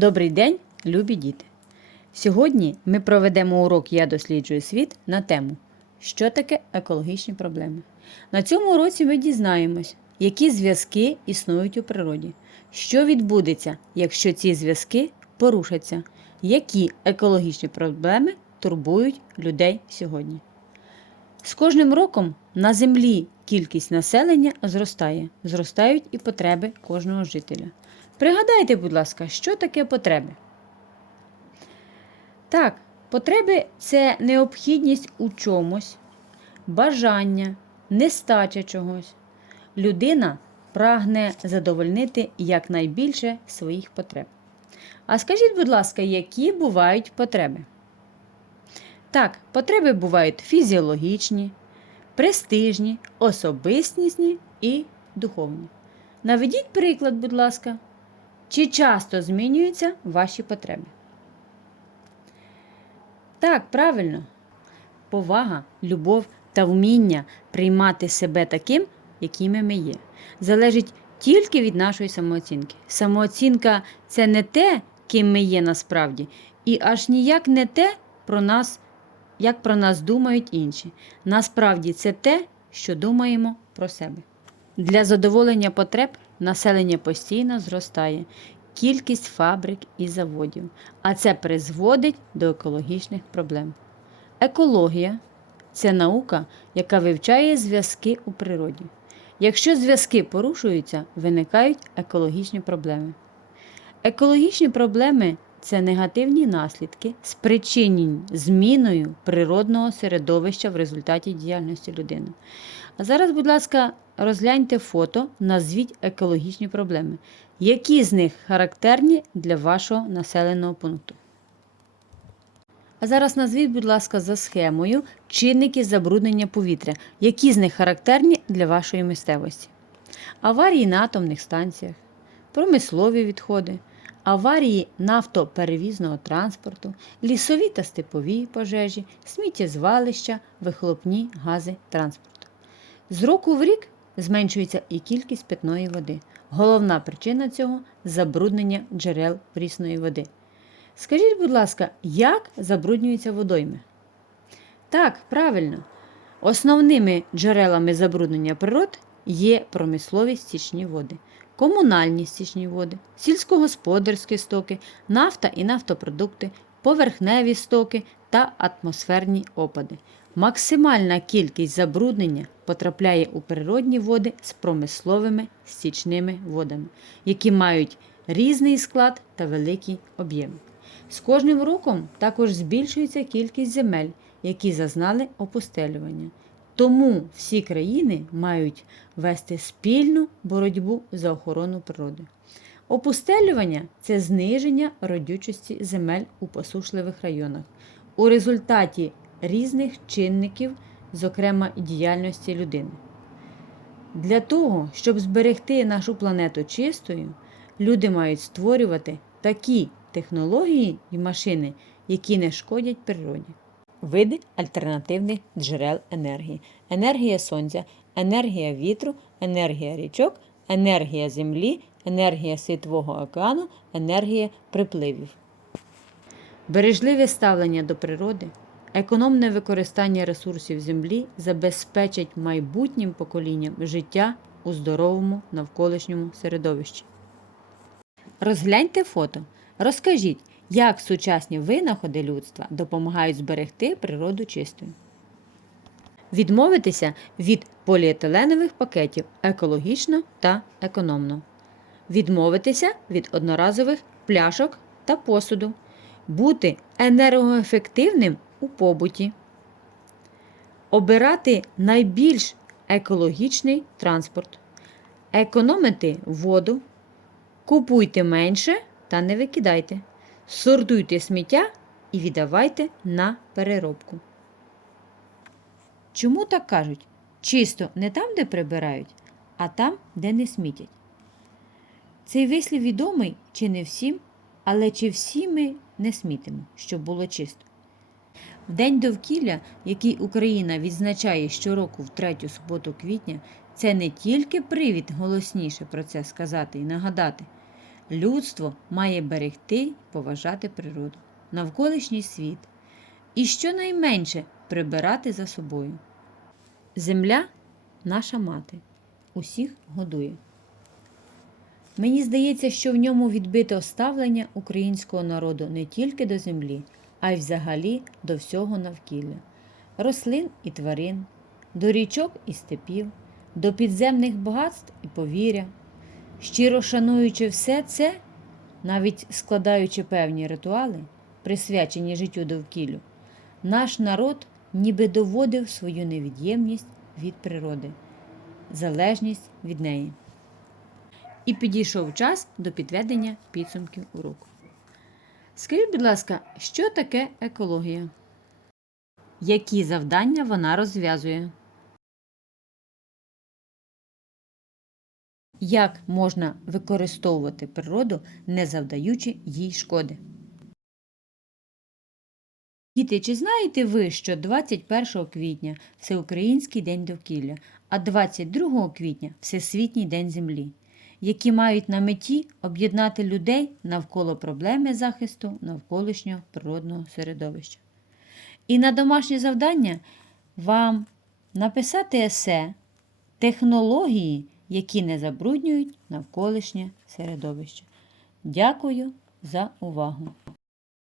Добрий день, любі діти! Сьогодні ми проведемо урок Я досліджую світ на тему Що таке екологічні проблеми. На цьому уроці ми дізнаємось, які зв'язки існують у природі, що відбудеться, якщо ці зв'язки порушаться, які екологічні проблеми турбують людей сьогодні. З кожним роком на землі кількість населення зростає, зростають і потреби кожного жителя. Пригадайте, будь ласка, що таке потреби? Так, потреби це необхідність у чомусь, бажання, нестача чогось. Людина прагне задовольнити якнайбільше своїх потреб. А скажіть, будь ласка, які бувають потреби? Так, потреби бувають фізіологічні, престижні, особистісні і духовні. Наведіть приклад, будь ласка. Чи часто змінюються ваші потреби? Так, правильно. Повага, любов та вміння приймати себе таким, якими ми є, залежить тільки від нашої самооцінки. Самооцінка це не те, ким ми є насправді, і аж ніяк не те, про нас, як про нас думають інші. Насправді це те, що думаємо про себе. Для задоволення потреб населення постійно зростає, кількість фабрик і заводів, а це призводить до екологічних проблем. Екологія це наука, яка вивчає зв'язки у природі. Якщо зв'язки порушуються, виникають екологічні проблеми. Екологічні проблеми це негативні наслідки, спричинені зміною природного середовища в результаті діяльності людини. А зараз, будь ласка, розгляньте фото, назвіть екологічні проблеми. Які з них характерні для вашого населеного пункту? А зараз назвіть, будь ласка, за схемою чинники забруднення повітря. Які з них характерні для вашої місцевості? Аварії на атомних станціях, промислові відходи, аварії нафтоперевізного транспорту, лісові та степові пожежі, сміттєзвалища, вихлопні гази транспорту. З року в рік зменшується і кількість питної води. Головна причина цього забруднення джерел прісної води. Скажіть, будь ласка, як забруднюються водойми? Так, правильно. Основними джерелами забруднення природ є промислові стічні води, комунальні стічні води, сільськогосподарські стоки, нафта і нафтопродукти, поверхневі стоки та атмосферні опади. Максимальна кількість забруднення потрапляє у природні води з промисловими стічними водами, які мають різний склад та великий об'єм. З кожним роком також збільшується кількість земель, які зазнали опустелювання. Тому всі країни мають вести спільну боротьбу за охорону природи. Опустелювання це зниження родючості земель у посушливих районах у результаті різних чинників, зокрема і діяльності людини. Для того, щоб зберегти нашу планету чистою, люди мають створювати такі технології і машини, які не шкодять природі. Види альтернативних джерел енергії: енергія сонця, енергія вітру, енергія річок, енергія землі, енергія світового океану, енергія припливів. Бережливе ставлення до природи, економне використання ресурсів землі забезпечать майбутнім поколінням життя у здоровому навколишньому середовищі. Розгляньте фото. Розкажіть, як сучасні винаходи людства допомагають зберегти природу чистою. Відмовитися від поліетиленових пакетів екологічно та економно. Відмовитися від одноразових пляшок та посуду. Бути енергоефективним у побуті. Обирати найбільш екологічний транспорт. Економити воду. Купуйте менше та не викидайте. Сортуйте сміття і віддавайте на переробку. Чому так кажуть? Чисто не там, де прибирають, а там, де не смітять. Цей вислів відомий чи не всім, але чи всі ми не смітимо, щоб було чисто. День довкілля, який Україна відзначає щороку в третю суботу квітня, це не тільки привід голосніше про це сказати і нагадати, Людство має берегти й поважати природу, навколишній світ і щонайменше прибирати за собою. Земля наша мати, усіх годує. Мені здається, що в ньому відбите ставлення українського народу не тільки до землі, а й взагалі до всього навкілля рослин і тварин, до річок і степів, до підземних багатств і повіря. Щиро шануючи все це, навіть складаючи певні ритуали, присвячені життю довкіллю, наш народ ніби доводив свою невід'ємність від природи, залежність від неї. І підійшов час до підведення підсумків уроку. Скажіть, будь ласка, що таке екологія? Які завдання вона розв'язує? Як можна використовувати природу, не завдаючи їй шкоди? Діти, чи знаєте ви, що 21 квітня Всеукраїнський день довкілля, а 22 квітня Всесвітній день землі, які мають на меті об'єднати людей навколо проблеми захисту навколишнього природного середовища? І на домашнє завдання вам написати есе технології, які не забруднюють навколишнє середовище. Дякую за увагу!